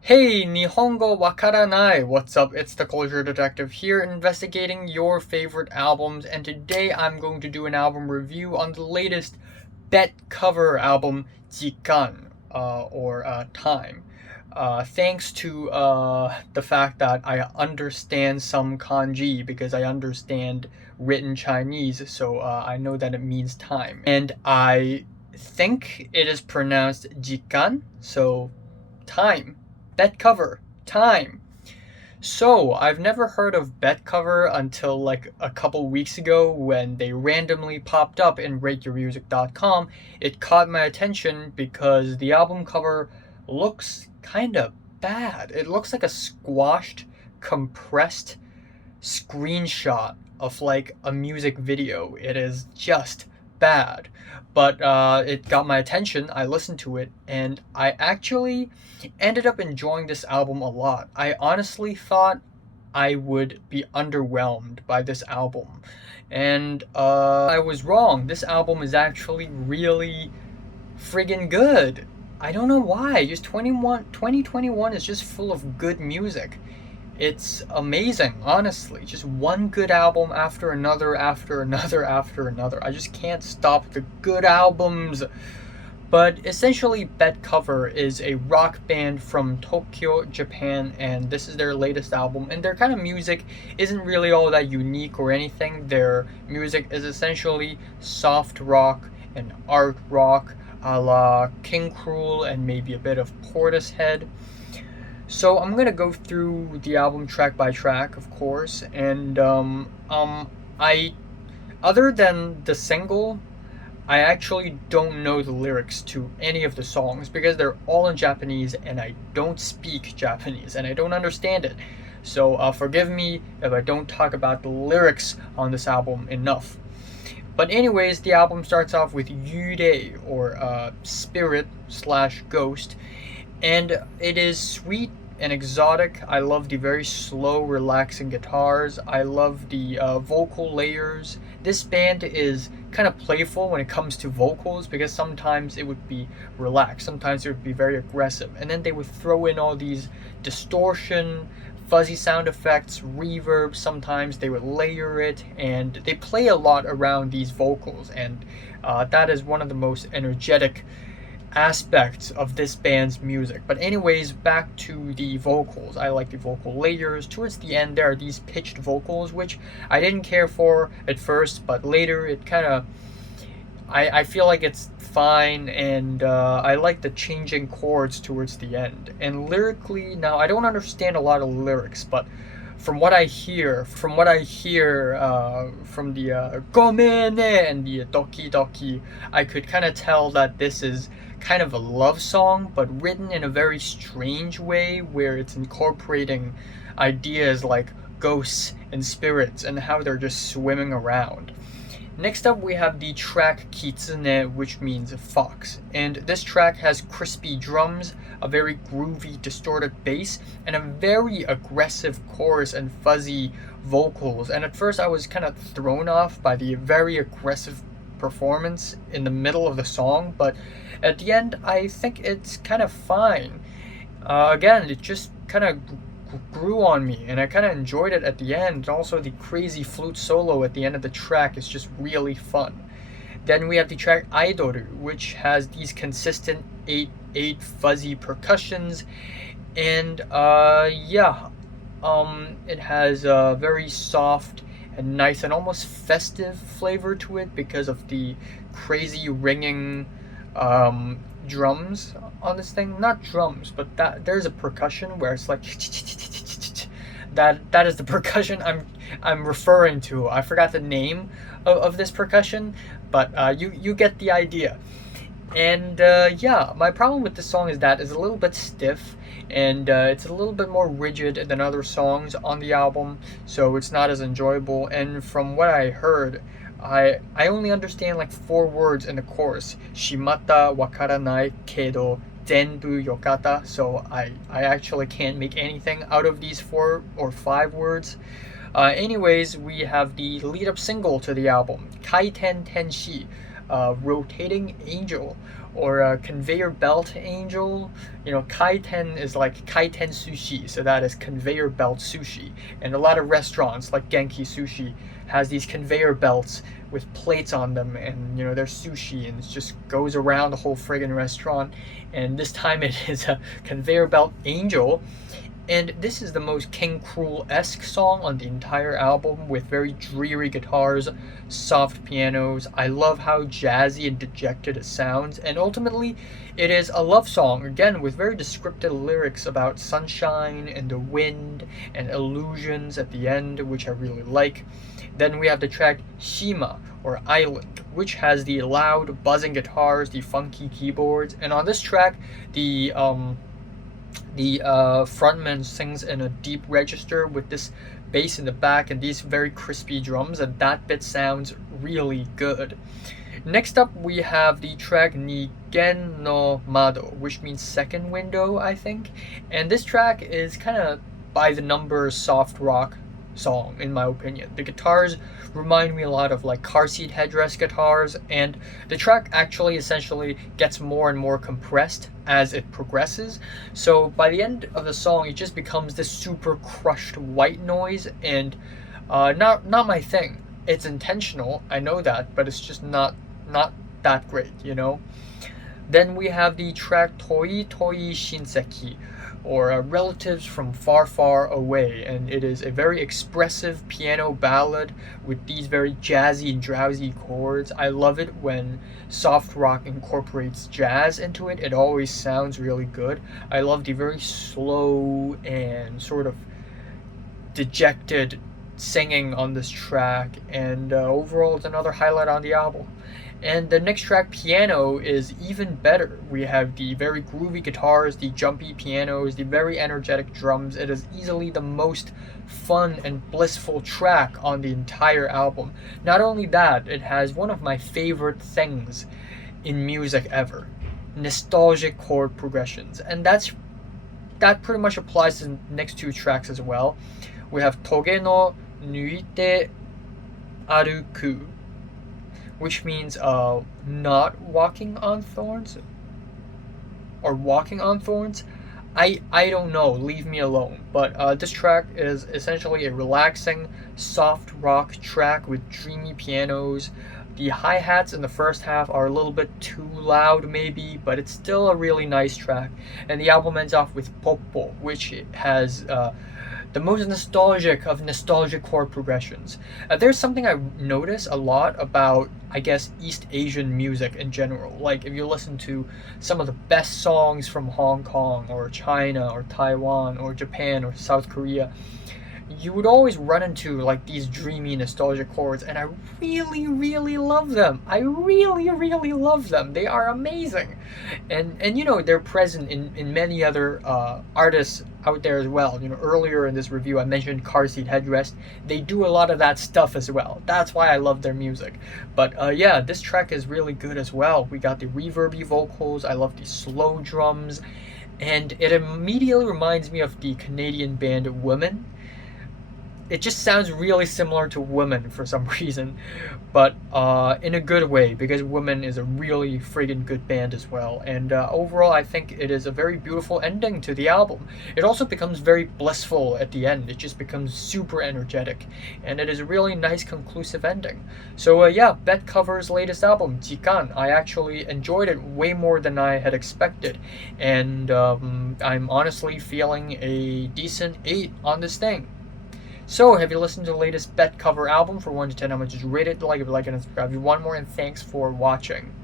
Hey, Nihongo wakaranai! What's up? It's the Culture Detective here, investigating your favorite albums, and today I'm going to do an album review on the latest betcover album, Jikan, or Time. Thanks to the fact that I understand some kanji because I understand written Chinese, so I know that it means time. And I think it is pronounced Jikan, so time. Betcover. Time. So, I've never heard of betcover until like a couple weeks ago when they randomly popped up in rateyourmusic.com. It caught my attention because the album cover looks kinda bad. It looks like a squashed, compressed screenshot of like a music video. It is just bad. But it got my attention. I listened to it, and I actually ended up enjoying this album a lot. I honestly thought I would be underwhelmed by this album. And I was wrong. This album is actually really friggin' good. I don't know why. Just 2021 is just full of good music. It's amazing, honestly. Just one good album after another, after another, after another. I just can't stop the good albums. But essentially, betcover is a rock band from Tokyo, Japan, and this is their latest album. And their kind of music isn't really all that unique or anything. Their music is essentially soft rock and art rock, a la King Cruel and maybe a bit of Portishead. So I'm gonna go through the album track by track, of course, and I, other than the single, I actually don't know the lyrics to any of the songs because they're all in Japanese and I don't speak Japanese and I don't understand it. So forgive me if I don't talk about the lyrics on this album enough. But anyways, the album starts off with Yurei, or spirit slash ghost, and it is sweet and exotic. I love the very slow, relaxing guitars. I love the vocal layers. This band is kind of playful when it comes to vocals because sometimes it would be relaxed, sometimes it would be very aggressive, and then they would throw in all these distortion, fuzzy sound effects, reverb. Sometimes they would layer it, and they play a lot around these vocals, and that is one of the most energetic aspects of this band's music. But anyways, back to the vocals. I like the vocal layers. Towards the end, there are these pitched vocals, which I didn't care for at first, but later it kind of, I feel like it's fine, and I like the changing chords towards the end. And lyrically, now I don't understand a lot of lyrics, but from what I hear, from the gomene and the doki doki, I could kind of tell that this is kind of a love song, but written in a very strange way where it's incorporating ideas like ghosts and spirits and how they're just swimming around. Next up, we have the track Kitsune, which means fox. And this track has crispy drums, a very groovy, distorted bass, and a very aggressive chorus and fuzzy vocals. And at first, I was kind of thrown off by the very aggressive performance in the middle of the song, but at the end, I think it's kind of fine. Again, it just kind of grew on me, and I kind of enjoyed it at the end. Also, the crazy flute solo at the end of the track is just really fun. Then we have the track "Ai Doru," which has these consistent 8/8 fuzzy percussions, and it has a very soft and nice and almost festive flavor to it because of the crazy ringing drums on this thing. Not drums, but that there's a percussion where it's like that is the percussion I'm referring to. I forgot the name of this percussion, but you get the idea. And my problem with this song is that it's a little bit stiff, and it's a little bit more rigid than other songs on the album, so it's not as enjoyable. And from what I heard, I only understand like 4 words in the chorus. Shimata wakaranai kedo zenbu yokata. So I actually can't make anything out of these 4 or 5 words. Anyways, we have the lead up single to the album, Kaiten Tenshi, Rotating Angel, or Conveyor Belt Angel. You know, kaiten is like kaiten sushi, so that is conveyor belt sushi. And a lot of restaurants like Genki Sushi has these conveyor belts with plates on them, and you know, they're sushi, and it just goes around the whole friggin' restaurant. And this time it is a Conveyor Belt Angel. And this is the most King Cruel-esque song on the entire album, with very dreary guitars, soft pianos. I love how jazzy and dejected it sounds, and ultimately it is a love song, again with very descriptive lyrics about sunshine and the wind and illusions at the end, which I really like. Then we have the track Shima, or Island, which has the loud buzzing guitars, the funky keyboards, and on this track the frontman sings in a deep register with this bass in the back and these very crispy drums, and that bit sounds really good. Next up we have the track Negeno Mado, which means second window, I think. And this track is kind of by the numbers soft rock song, in my opinion. The guitars remind me a lot of like car seat headrest guitars, and the track actually essentially gets more and more compressed as it progresses. So by the end of the song, it just becomes this super crushed white noise, and not my thing. It's intentional, I know that, but it's just not that great, you know. Then we have the track遠い遠い親戚, or relatives from far, far away, and it is a very expressive piano ballad with these very jazzy and drowsy chords. I love it when soft rock incorporates jazz into it. It always sounds really good. I love the very slow and sort of dejected singing on this track, and overall it's another highlight on the album. And the next track, Piano, is even better. We have the very groovy guitars, the jumpy pianos, the very energetic drums. It is easily the most fun and blissful track on the entire album. Not only that, it has one of my favorite things in music ever: nostalgic chord progressions. And that pretty much applies to the next two tracks as well. We have棘を抜いて歩く, which means not walking on thorns, or walking on thorns. I don't know, leave me alone. But this track is essentially a relaxing, soft rock track with dreamy pianos. The hi-hats in the first half are a little bit too loud maybe, but it's still a really nice track. And the album ends off with Poppo, which has the most nostalgic of nostalgic chord progressions. There's something I notice a lot about, I guess, East Asian music in general. Like if you listen to some of the best songs from Hong Kong or China or Taiwan or Japan or South Korea, you would always run into like these dreamy nostalgic chords, and I really love them. I really love them. They are amazing. And you know, they're present in many other artists out there as well. You know, earlier in this review I mentioned Car Seat Headrest. They do a lot of that stuff as well. That's why I love their music. But yeah, this track is really good as well. We got the reverby vocals, I love the slow drums, and it immediately reminds me of the Canadian band Women. It just sounds really similar to Women for some reason, but in a good way, because Women is a really friggin' good band as well. And overall, I think it is a very beautiful ending to the album. It also becomes very blissful at the end. It just becomes super energetic, and it is a really nice conclusive ending. So yeah, betcover's latest album, Jikan. I actually enjoyed it way more than I had expected, and I'm honestly feeling a decent 8 on this thing. So, have you listened to the latest betcover album? For 1 to 10, how much did you rate it? Like, if you like it, and subscribe if you want more, and thanks for watching.